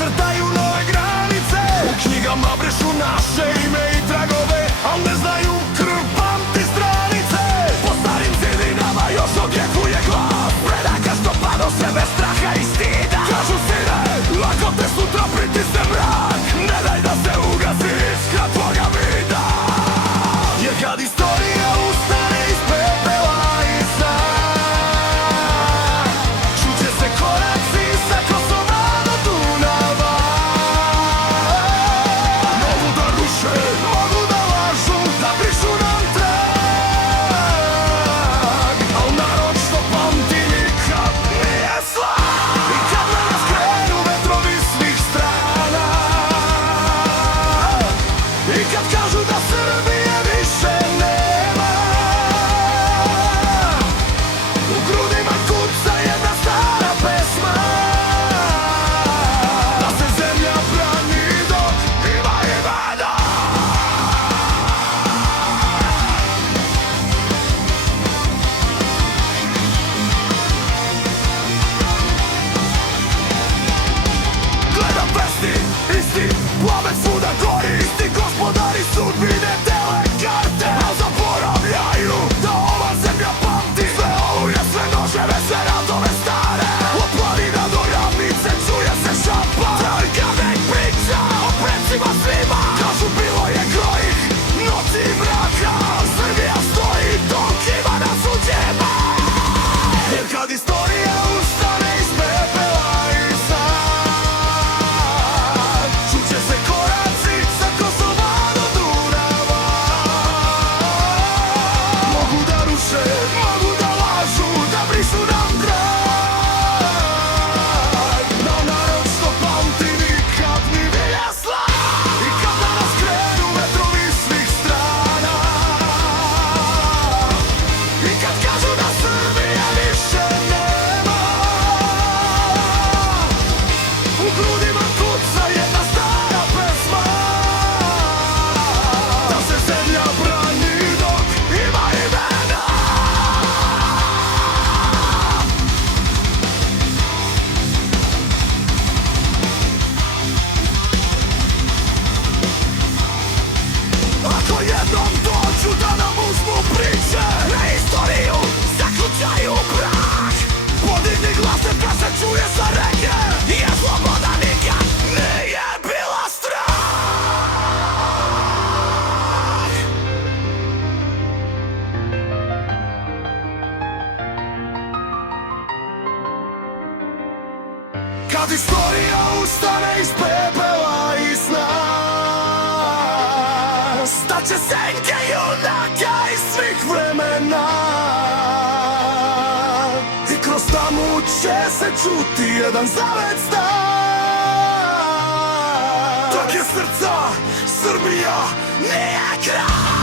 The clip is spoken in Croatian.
Нацртају нове границе, у книгама брешу наше име и трагове, ал не знају крв памти странице. По старим зидинама још одјекује глас, предака што падо се без страха и стида. Кажу сине, ако те сутра притисне мрак, не дај да се угаси искра твога вида. Јер кад историја устане из пепела и сна, чуќе се кораци са Косова до Дунава. Могу да руше, могу да лажу, да бришу нам траг, ал народ што памти никад не е слаб. И кад на нас крену ветрови свих страна, и кад кажу да Србија више нема, у грудима куца една стара песма, да се земја брани док има имена. Гледам вести, исти пламен свуда гори, исти господари судбине деле карте, ал заборављају да ова земја памти све олује, све ножеве, све ратове старе. Од планина до јавнице чује се шапа, тројка век прича о предцима свима. Кажу било е кроих, ноци и мрака, Србија стои, док има на суđема. Јер кад историја устане из пепела и сна, чуќе се кораци са Косова до Дунава. Могу да руше, могу да лажу, да бришу нам траг, но народ што памти никад не виде слав. И кад на нас крену ветрови свих страна, и кад кажу да Србија више нема, у грудима куца една стара песма, да се земја брани док има имена. Ако jednom dođu da nam uzmu priče, na istoriju zaključaju brak, podigni glas da se čuje sa reke, jer sloboda nikad nije bila strah. Kad istorija ustane iz pepela i sna, staće senke junaka iz svih vremena, i kroz tamu će se čuti jedan zavet star. Dok je srca Srbija nije kraj.